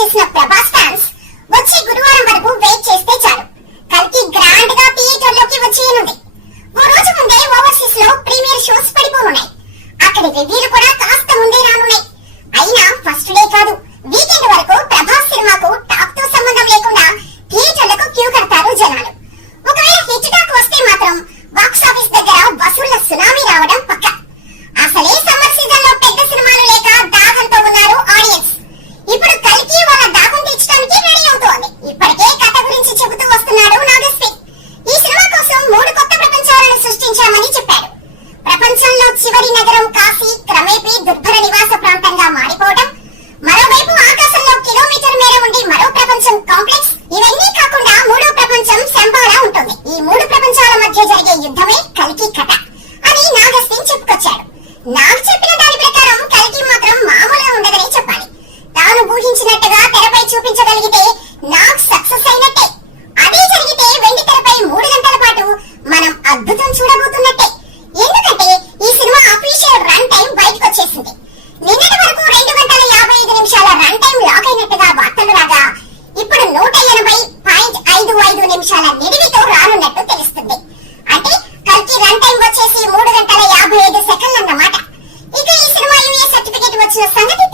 చేసిన ప్రభాస్ ఫ్యాన్స్ వచ్చే గురువారం వరకు వెయిట్ చేస్తే చాలు. కల్కి గ్రాండ్ గా థియేటర్లోకి వచ్చేయనుంది. ఓ రోజు ముందే ఓవర్సీస్ లో ప్రీమియర్ షోస్ పడిపోనున్నాయి. అక్కడి రివ్యూలు కూడా కాస్త ముందే రానున్నాయి. అయినా ఫస్ట్ డే కాదు, వీకెండ్ వరకు ప్రభాస్ సినిమాకు టాక్ తో సంబంధం లేకుండా థియేటర్లకు క్యూ కడతారు జనాలు. ఒకవేళ హిట్ టాక్ వస్తే మాత్రం బాక్స్ ఆఫీస్ దగ్గర వసూళ్ల సునామీ రావడం పక్క. అసలే సమ్మర్ సీజన్ లో పెద్ద సినిమాలు లేక దాహంతో ఉన్నారు ఆడియన్స్. ఇప్పుడు కల్కి వాళ్ళ దాహం తీర్చడానికి రెడీ అవుతోంది. ఇప్పటికే కథ గురించి చెబుతూ వస్తున్నాడు నాగశ్రీ. ఈ సినిమా కోసం 3 కొత్త ప్రపంచాలను సృష్టించామని చెప్పాడు. ప్రపంచంలో చివరి నగరం కాశీ క్రమేపీ దుర్భర నివాస ప్రాంతంగా మారిపోవడం, మరోవైపు ఆకాశంలో కిలోమీటర్ మేర ఉండి మరో ప్రపంచం కాంప్లెక్స్, ఇవన్నీ కాకుండా 3వ ప్రపంచం శంబాలా ఉంటుంది. ఈ 3 ప్రపంచాల మధ్య జరిగే యుద్ధమే కల్కి కథ అని నాగశ్రీ చెప్పుకొచ్చాడు. నాకు చెప్పిన దాని ప్రకారం కల్కి మాత్రం మామూలుగా ఉండదని చెప్పాలి. తాను ఊహించినట్టుగా తెరపై చూపించగలిగితే నాకు సక్సెస్ అయినట్టే. అదే జరిగితే వెండి తెరపై 3 గంటల పాటు మనం అద్భుతం చూడబోతున్నట్టే. ఎందుకంటే ఈ సినిమా అఫీషియల్ రన్ టైం బయటకు వచ్చేసింది. నిన్నటి వరకు 2 గంటల 55 నిమిషాల రన్ టైం లాక్ అయినట్టుగా వార్తలు రాగా ఇప్పుడు 180.55 నిమిషాల నిడివితో రానున్నట్టు తెలుస్తుంది. అంటే కల్కి రన్ టైం వచ్చేసి 3 గంటల 55 సెకండ్లు అన్నమాట. ఇక ఈ సినిమా యూఏ సర్టిఫికేట్ వచ్చిన సంగతి